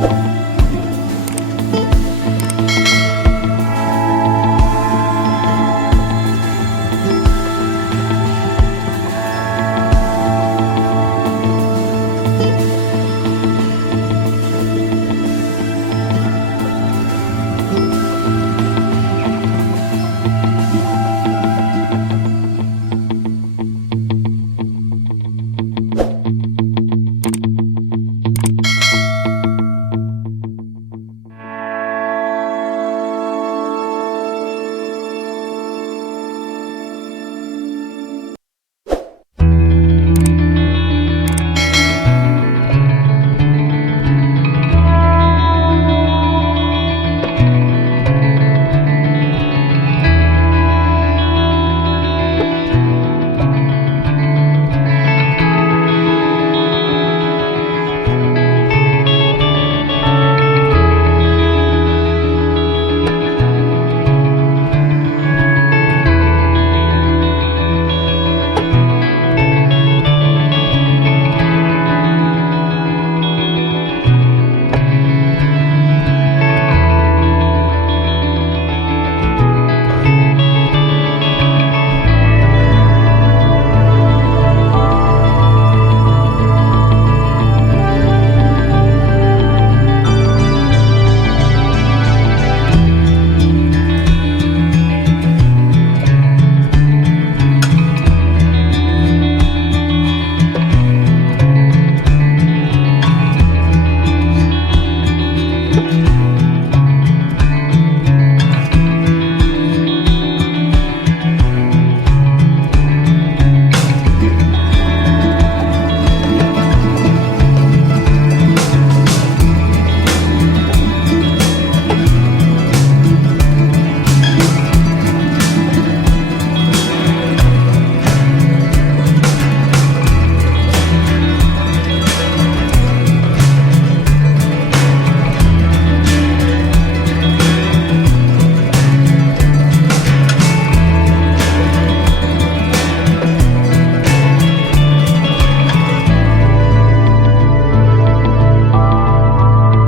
thank you